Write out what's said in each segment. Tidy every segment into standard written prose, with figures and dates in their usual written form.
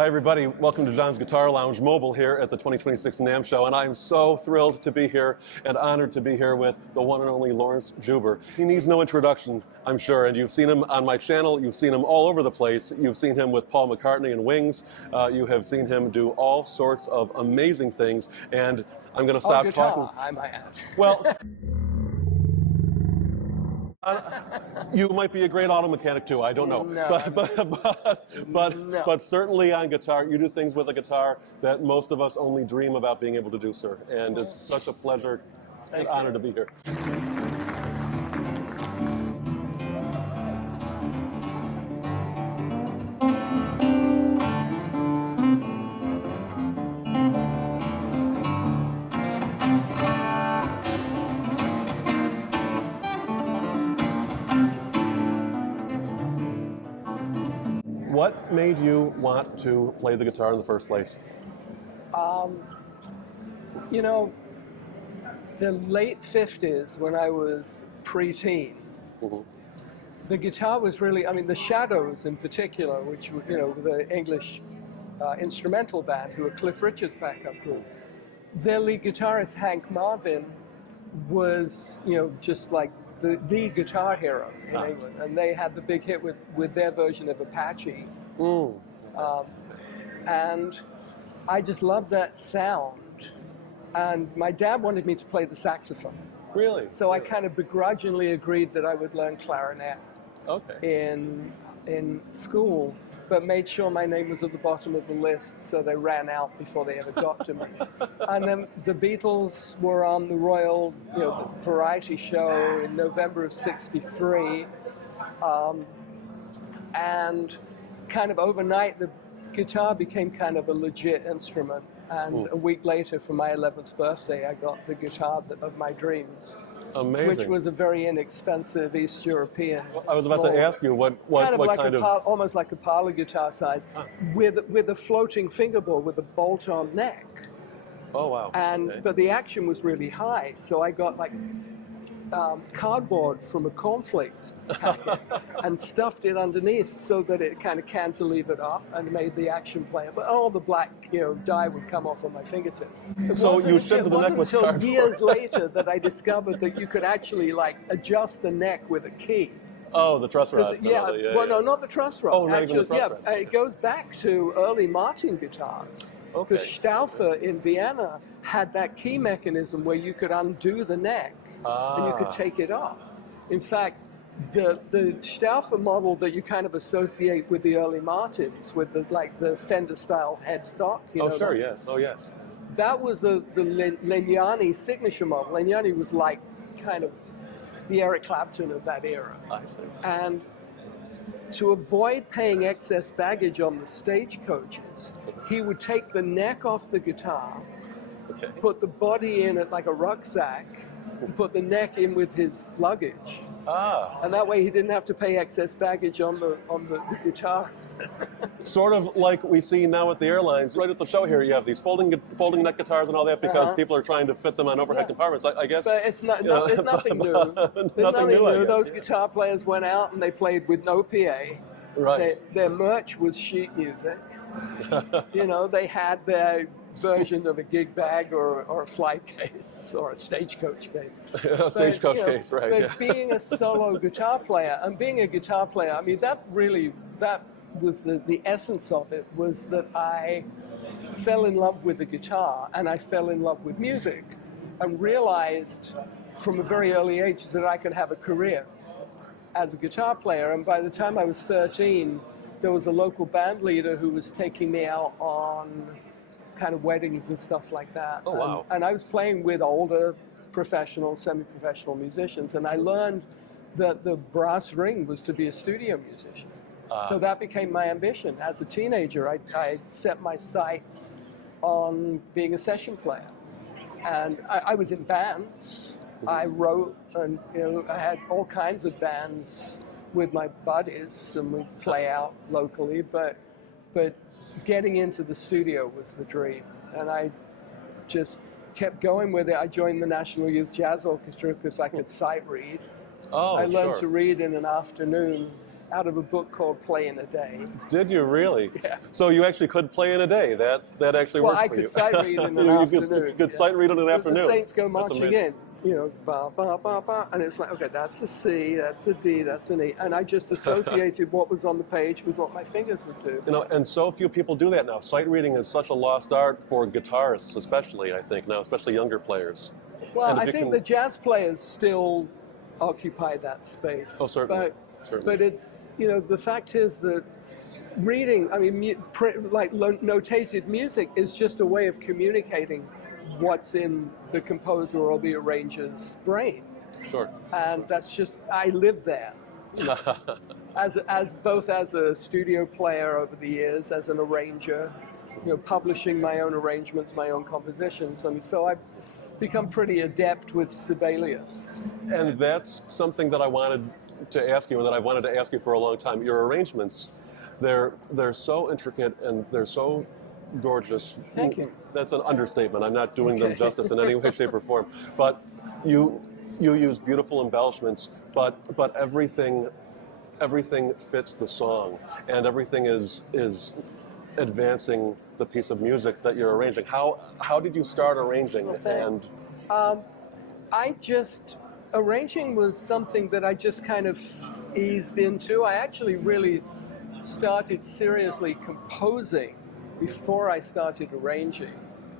Hi everybody, welcome to John's Guitar Lounge Mobile here at the 2026 NAMM Show, and I am so thrilled to be here and honored to be here with the one and only Laurence Juber. He needs no introduction, I'm sure, and you've seen him on my channel, you've seen him all over the place, you've seen him with Paul McCartney and Wings, you have seen him do all sorts of amazing things, and I'm going to stop talking. I might add. Well, you might be a great auto mechanic too, I don't know. No. But certainly on guitar, you do things with a guitar that most of us only dream about being able to do, sir. And it's such a pleasure and honor to be here. What made you want to play the guitar in the first place? You know, the late 50s, when I was preteen, the guitar was really, I mean, the Shadows in particular, which were, you know, the English instrumental band who were Cliff Richard's backup group, their lead guitarist, Hank Marvin, was, you know, just like the guitar hero in England, and they had the big hit with their version of Apache. And I just loved that sound. And my dad wanted me to play the saxophone. Really? So I kind of begrudgingly agreed that I would learn clarinet in school, but made sure my name was at the bottom of the list, so they ran out before they ever got to me. And then the Beatles were on the Royal, you know, Variety Show in November of '63, and kind of overnight the guitar became kind of a legit instrument. And a week later, for my 11th birthday, I got the guitar of my dreams. Amazing. Which was a very inexpensive East European. I was about to ask you what kind of almost like a parlor guitar size, with a floating fingerboard with a bolt-on neck. Oh wow! And but the action was really high, so I got like cardboard from a cornflakes packet and stuffed it underneath so that it kind of cantilevered up and made the action playable. All the black, you know, dye would come off on my fingertips. So you shipped the neck with cardboard. Until years later that I discovered that you could actually like adjust the neck with a key. Oh, the truss rod. No, not the truss rod. Oh, not even the truss rod. It goes back to early Martin guitars. Because Stauffer in Vienna had that key mechanism where you could undo the neck and you could take it off. In fact, the Stauffer model that you kind of associate with the early Martins, with the Fender-style headstock. You know, sure, yes. Oh, yes. That was the Legnani signature model. Legnani was like kind of the Eric Clapton of that era. I see. And to avoid paying excess baggage on the stagecoaches, he would take the neck off the guitar, put the body in it like a rucksack, and put the neck in with his luggage. And that way he didn't have to pay excess baggage on the guitar. Sort of like we see now at the airlines. Right at the show here, you have these folding neck guitars and all that because people are trying to fit them on overhead compartments. I guess. But it's not. There's nothing new. There's nothing new. Those guitar players went out and they played with no PA. Right. Their merch was sheet music. You know, they had their version of a gig bag or a flight case or a stagecoach case. A stagecoach case, right. But being a solo guitar player, and being a guitar player, I mean, that was the essence of it, was that I fell in love with the guitar and I fell in love with music and realized from a very early age that I could have a career as a guitar player. And by the time I was 13, there was a local band leader who was taking me out on kind of weddings and stuff like that. Oh, wow. And I was playing with older professional, semi-professional musicians, and I learned that the brass ring was to be a studio musician. So that became my ambition. As a teenager, I set my sights on being a session player. And I was in bands. I wrote, and you know, I had all kinds of bands with my buddies, and we'd play out locally, but getting into the studio was the dream. And I just kept going with it. I joined the National Youth Jazz Orchestra because I could sight read. Oh, I learned to read in an afternoon out of a book called Play in a Day. Did you really? Yeah. So you actually could play in a day. That actually worked for you. Well, I could sight read in an afternoon. You could sight read in an afternoon. The Saints go That's marching amazing. in, you know, ba, ba, ba, ba, and it's like, okay, that's a C, that's a D, that's an E. And I just associated what was on the page with what my fingers would do. You know, and so few people do that now. Sight reading is such a lost art for guitarists, especially, I think, now, especially younger players. Well, And if I you think can- the jazz players still occupy that space. Oh, certainly. But it's, you know, the fact is that reading, I mean, notated music is just a way of communicating what's in the composer or the arranger's brain. Sure. And that's just, I live there. as both as a studio player over the years, as an arranger, you know, publishing my own arrangements, my own compositions, and so I've become pretty adept with Sibelius. And that's something that I wanted to ask you, and that I've wanted to ask you for a long time. Your arrangements, they're so intricate and they're so gorgeous. Thank you. That's an understatement. I'm not doing them justice in any way, shape, or form. But you use beautiful embellishments, but everything fits the song, and everything is advancing the piece of music that you're arranging. How did you start arranging? Well, thanks. Arranging was something that I just kind of eased into. I actually really started seriously composing before I started arranging.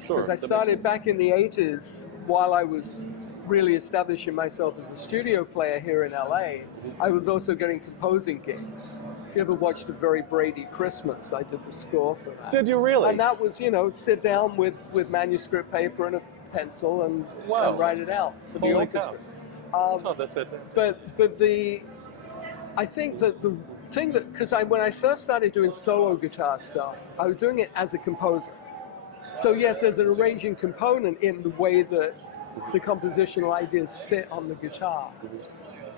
Sure. Because I started back in the 80s while I was really establishing myself as a studio player here in LA. I was also getting composing gigs. If you ever watched A Very Brady Christmas, I did the score for that. Did you really? And that was, you know, sit down with manuscript paper and a pencil and write it out for the Holy orchestra. cow. Oh, that's fantastic. But I think that the thing that, because when I first started doing solo guitar stuff, I was doing it as a composer. So yes, there's an arranging component in the way that the compositional ideas fit on the guitar.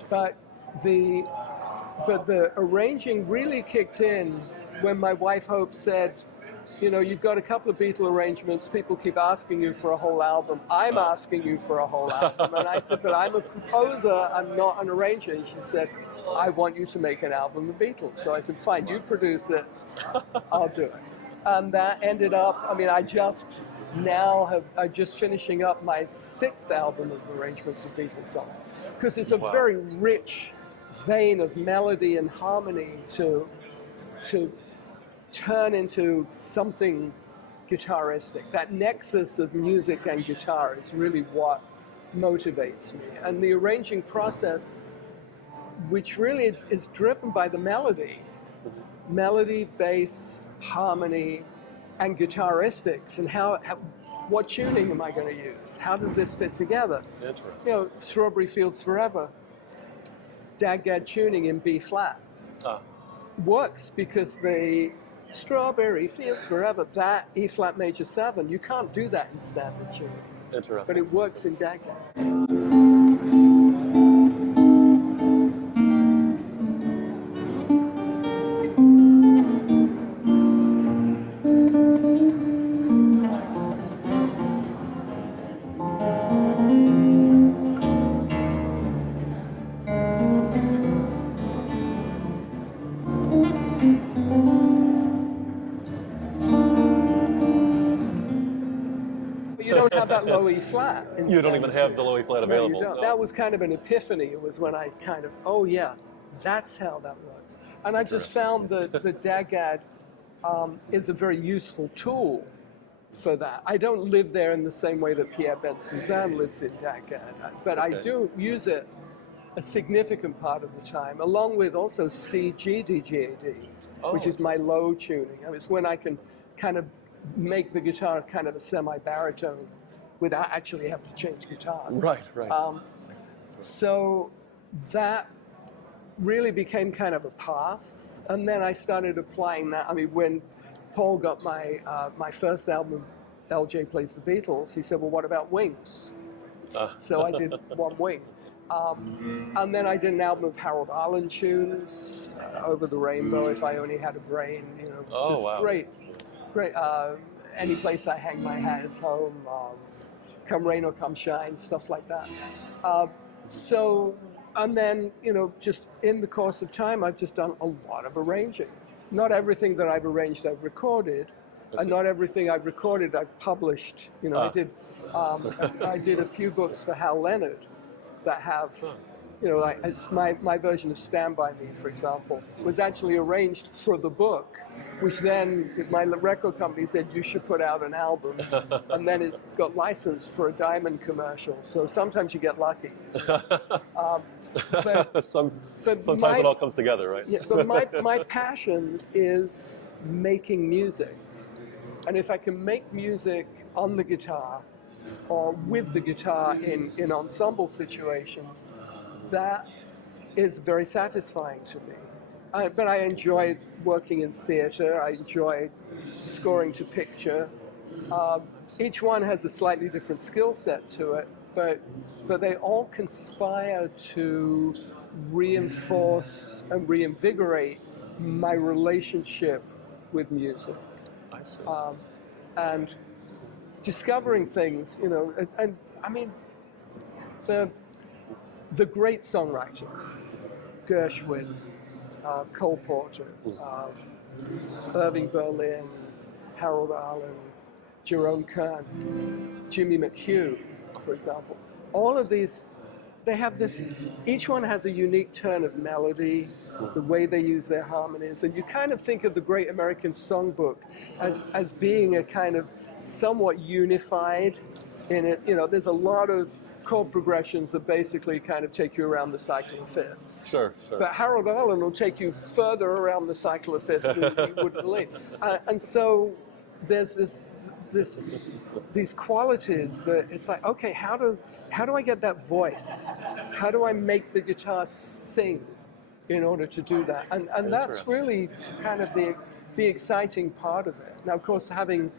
But the arranging really kicked in when my wife Hope said, you know, you've got a couple of Beatle arrangements, people keep asking you for a whole album. I'm asking you for a whole album. And I said, but I'm a composer, I'm not an arranger. And she said, I want you to make an album of Beatles. So I said, fine, you produce it, I'll do it. And that ended up, I mean, I'm just finishing up my 6th album of arrangements of Beatles songs. Because it's a very rich vein of melody and harmony to turn into something guitaristic. That nexus of music and guitar is really what motivates me. And the arranging process, which really is driven by the melody. Melody, bass, harmony, and guitaristics, and what tuning am I going to use? How does this fit together? Interesting. You know, Strawberry Fields Forever, Dagad tuning in B flat works because the Strawberry Fields Forever, that E flat major 7, you can't do that in standard tuning. Interesting. But it works in Dagad. That low E flat. You don't even have the low E flat available. No, you don't. No. That was kind of an epiphany. It was when I kind of, oh yeah, that's how that works. And I just found that the Dagad is a very useful tool for that. I don't live there in the same way that Pierre Ben-Suzanne lives in Dagad, but I do use it a significant part of the time, along with also C, G, D, G, A, D, which is my low tuning. I mean, it's when I can kind of make the guitar kind of a semi-baritone without actually having to change guitars. Right. So that really became kind of a path, and then I started applying that. I mean, when Paul got my first album, LJ Plays the Beatles, he said, well, what about wings? So I did one wing. And then I did an album of Harold Arlen tunes, Over the Rainbow, If I Only Had a Brain, you know, just great. Any Place I Hang My Hat Is Home, Come Rain or Come Shine, stuff like that. So And then, just in the course of time, I've just done a lot of arranging. Not everything that I've arranged I've recorded, and not everything I've recorded I've published. I did a few books for Hal Leonard that have, like it's my version of Stand By Me, for example, was actually arranged for the book, which then my record company said you should put out an album, and then it got licensed for a Diamond commercial. So sometimes you get lucky. Sometimes it all comes together, right? Yeah, but my passion is making music. And if I can make music on the guitar or with the guitar in ensemble situations, that is very satisfying to me. But I enjoy working in theater. I enjoy scoring to picture. Each one has a slightly different skill set to it, but they all conspire to reinforce and reinvigorate my relationship with music. I see. And discovering things, and I mean, the great songwriters, Gershwin, Cole Porter, Irving Berlin, Harold Arlen, Jerome Kern, Jimmy McHugh, for example. All of these, they have this, each one has a unique turn of melody, the way they use their harmonies, and you kind of think of the Great American Songbook as being a kind of somewhat unified in it. There's a lot of chord progressions that basically kind of take you around the cycle of fifths. Sure. But Harold Arlen will take you further around the cycle of fifths than you would believe. And so there's these qualities that it's like, okay, how do I get that voice? How do I make the guitar sing in order to do that? And that's really kind of the exciting part of it. Now, of course, having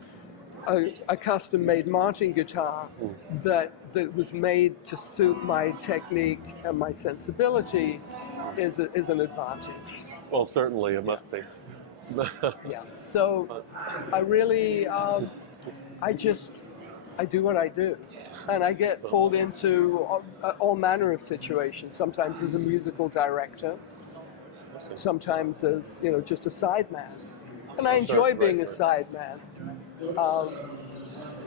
a custom-made Martin guitar that was made to suit my technique and my sensibility is an advantage. Well, certainly it must be. Yeah. So I really, I do what I do. And I get pulled into all manner of situations, sometimes as a musical director, sometimes as, just a sideman. And I enjoy being a sideman.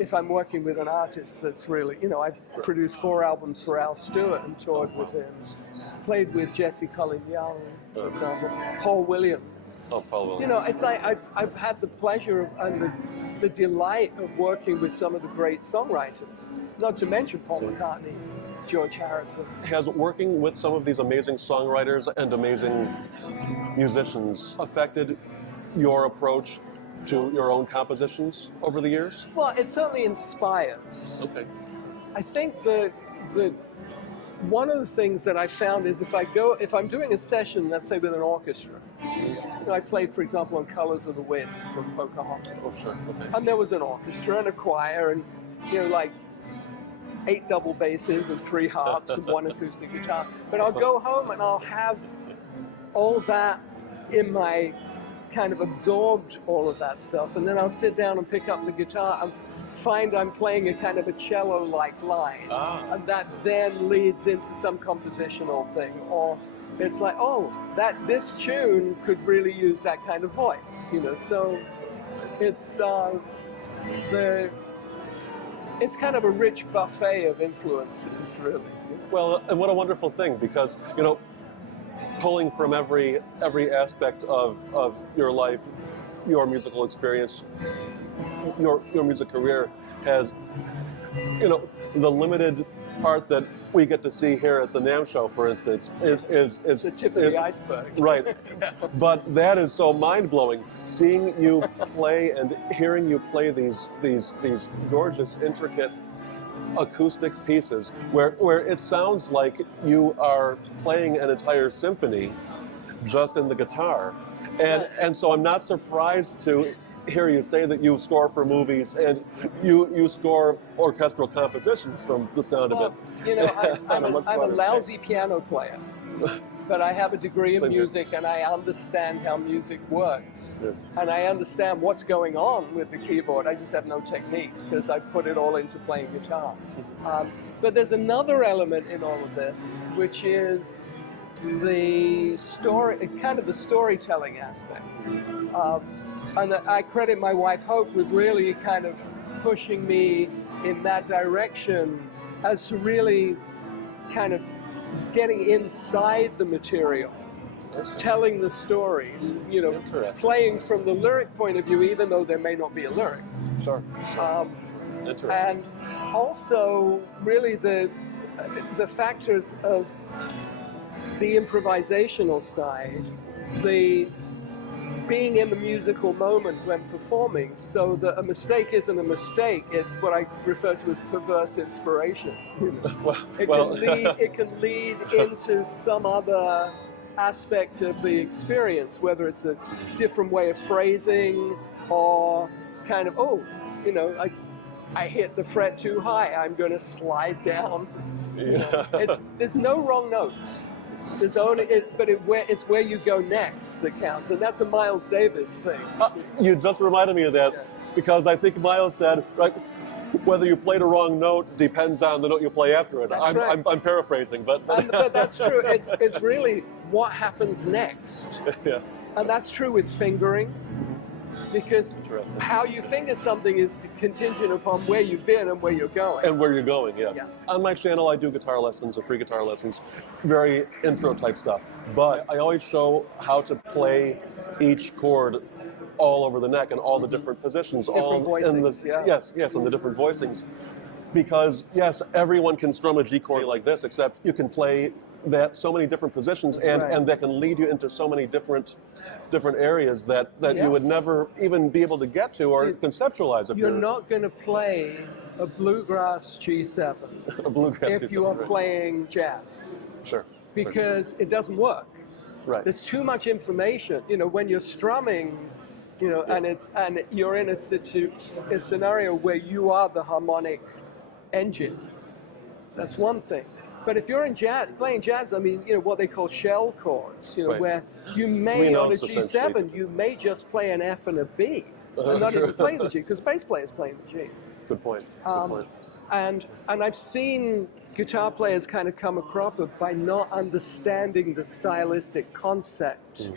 If I'm working with an artist that's really, I produced 4 albums for Al Stewart and toured with him. Played with Jesse Colin Young, for example, Paul Williams. Oh, Paul Williams. It's like I've had the pleasure and the delight of working with some of the great songwriters, not to mention Paul McCartney, George Harrison. Has working with some of these amazing songwriters and amazing musicians affected your approach to your own compositions over the years? Well, it certainly inspires. Okay. I think that one of the things that I found is if I'm doing a session, let's say with an orchestra, I played, for example, on Colors of the Wind from Pocahontas. Oh, sure. Okay. And there was an orchestra and a choir and, like 8 double basses and 3 harps and 1 acoustic guitar. But I'll go home and I'll have all that in my kind of absorbed all of that stuff, and then I'll sit down and pick up the guitar and find I'm playing a kind of a cello-like line, and that then leads into some compositional thing, or it's like, this tune could really use that kind of voice, So it's it's kind of a rich buffet of influences, really. Well, and what a wonderful thing, because pulling from every aspect of your life, your musical experience, your music career has, the limited part that we get to see here at the NAMM Show, for instance, is the tip of the iceberg. Right. But that is so mind-blowing. Seeing you play and hearing you play these gorgeous, intricate acoustic pieces where it sounds like you are playing an entire symphony just in the guitar. And so I'm not surprised to hear you say that you score for movies and you score orchestral compositions from the sound of it. I'm a lousy piano player. but I have a degree in Same here. music, and I understand how music works. Yes. And I understand what's going on with the keyboard. I just have no technique because I put it all into playing guitar. But there's another element in all of this, which is the story, kind of the storytelling aspect. And I credit my wife Hope with really kind of pushing me in that direction as to really kind of getting inside the material, telling the story, you know, playing from the lyric point of view, even though there may not be a lyric. Sure. And also really the factors of the improvisational side, the being in the musical moment when performing, so that a mistake isn't a mistake. It's what I refer to as perverse inspiration. It can lead into some other aspect of the experience, whether it's a different way of phrasing or kind of, oh, you know, I hit the fret too high, I'm going to slide down. You know, there's no wrong notes. There's only, it's where you go next that counts, and that's a Miles Davis thing. You just reminded me of that, because I think Miles said, right, whether you played a wrong note depends on the note you play after it. That's right. I'm paraphrasing, but that's true. It's really what happens next. Yeah. And that's true with fingering, because how you finger something is contingent upon where you've been and where you're going. And where you're going, yeah. On my channel, I do guitar lessons, free guitar lessons, very intro type stuff. But I always show how to play each chord all over the neck and all the different positions. Different voicings, Yes, and the different voicings. Because, yes, everyone can strum a G chord like this, except you can play that so many different positions, and that can lead you into so many different areas that you would never even be able to get to or conceptualize. If you're not going to play a bluegrass G7 a bluegrass if G7, you are right. playing jazz. Sure. Because it doesn't work. Right. There's too much information. You know, when you're strumming, you know, and you're in a scenario where you are the harmonic engine. That's one thing. But if you're in playing jazz, I mean, you know, what they call shell chords, you know, where you may, on a G7, you may just play an F and a B, and not even play the G, because bass players play the G. Good point. And I've seen guitar players kind of come a cropper by not understanding the stylistic concept,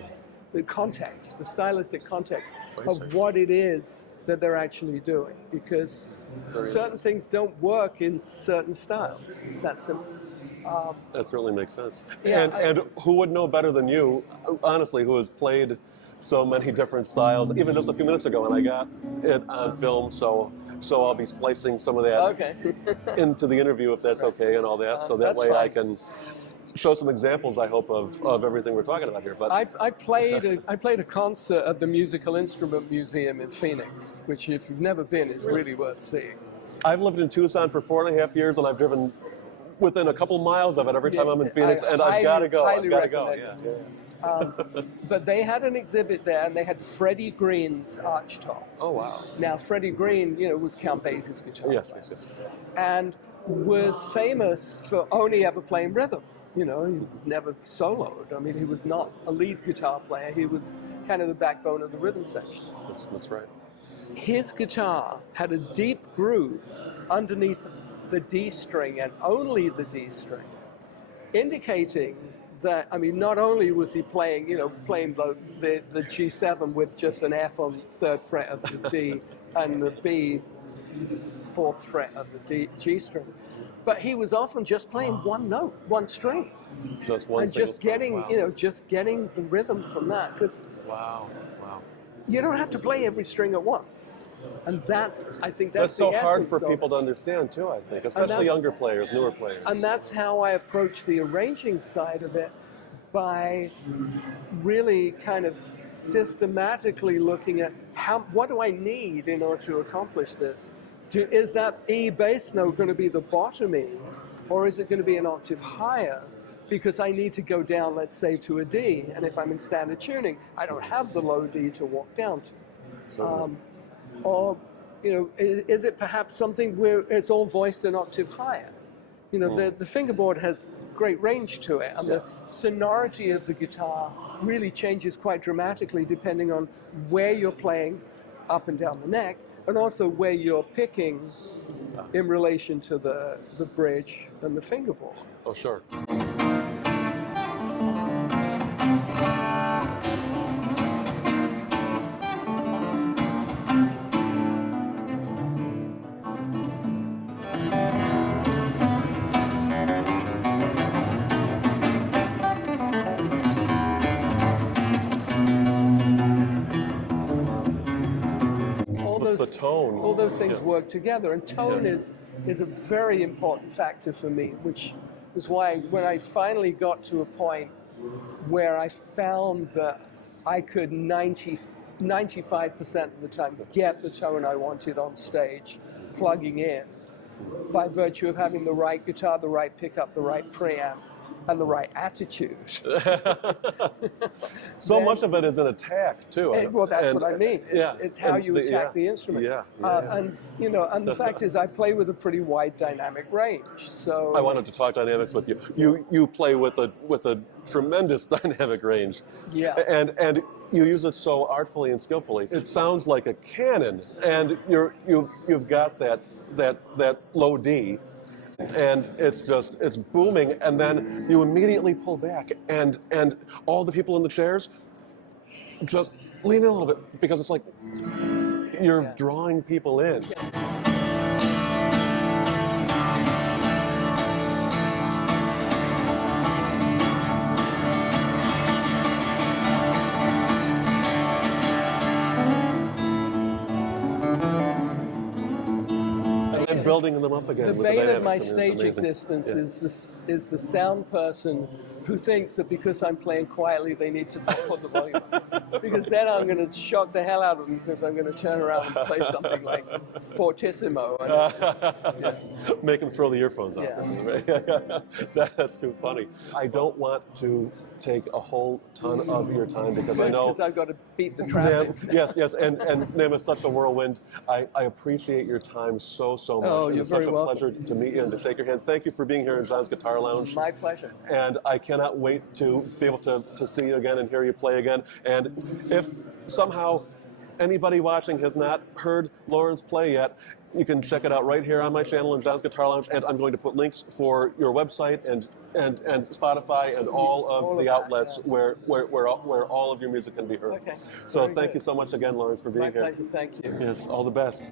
the stylistic context of what it is that they're actually doing, because certain things don't work in certain styles. It's that simple. That certainly makes sense. Yeah, and who would know better than you, honestly, who has played so many different styles, even just a few minutes ago, and I got it on film, so I'll be splicing some of that into the interview, if that's okay, and all that, so that way fine. I can show some examples, I hope, of everything we're talking about here. But I played a concert at the Musical Instrument Museum in Phoenix, which, if you've never been, is really worth seeing. I've lived in Tucson for 4.5 years, and I've driven within a couple miles of it every time I'm in Phoenix, and I've got to go. I've got to go. But they had an exhibit there, and they had Freddie Green's Archtop. Oh wow! Now Freddie Green, you know, was Count Basie's guitar yes, player, yes, and was famous for only ever playing rhythm. You know, he never soloed. I mean, he was not a lead guitar player. He was kind of the backbone of the rhythm section. That's right. His guitar had a deep groove underneath the D string, and only the D string, indicating that, I mean, not only was he playing, you know, playing the G7 with just an F on 3rd fret of the D and the B 4th fret of the G string, but he was often just playing one note, one string, just one, and just getting, you know, just getting the rhythm from that. Because you don't have to play every string at once. And I think that's so the hard for essence people to understand too, I think, especially younger players, newer players. And that's how I approach the arranging side of it, by really kind of systematically looking at what do I need in order to accomplish this? Is that E bass note going to be the bottom E, or is it going to be an octave higher? Because I need to go down, let's say, to a D, and if I'm in standard tuning, I don't have the low D to walk down to. Or, you know, is it perhaps something where it's all voiced an octave higher? You know, the fingerboard has great range to it, and the sonority of the guitar really changes quite dramatically depending on where you're playing up and down the neck, and also where you're picking in relation to the bridge and the fingerboard. Oh, sure. The tone. All those things work together, and tone is a very important factor for me, which was why when I finally got to a point where I found that I could 95% of the time get the tone I wanted on stage, plugging in, by virtue of having the right guitar, the right pickup, the right preamp, and the right attitude. So much of it is an attack too. Well, that's what I mean. It's how you attack the instrument. And and the fact is, I play with a pretty wide dynamic range. So I wanted to talk dynamics with you. You play with a tremendous dynamic range. Yeah. And you use it so artfully and skillfully. It sounds like a cannon, and you've got that low D. And it's booming, and then you immediately pull back, and all the people in the chairs just lean in a little bit, because it's like you're drawing people in. Building them up again. The with bane the of my dynamics, stage existence is the sound person who thinks that because I'm playing quietly, they need to put the volume up. Because then I'm going to shock the hell out of them, because I'm going to turn around and play something like fortissimo. And, make them throw the earphones off. Yeah. That's too funny. I don't want to take a whole ton of your time, because I know... Because I've got to beat the traffic. Yes, and NAMM is such a whirlwind. I appreciate your time so much. Oh, you're very welcome. It's such a pleasure to meet you and to shake your hand. Thank you for being here in John's Guitar Lounge. My pleasure. And I cannot wait to be able to see you again and hear you play again. And if somehow anybody watching has not heard Laurence play yet, you can check it out right here on my channel in John's Guitar Lounge, and I'm going to put links for your website and Spotify and all of the outlets where all of your music can be heard. Okay. So thank you so much again, Laurence, for being here. My pleasure. Thank you. Yes, all the best.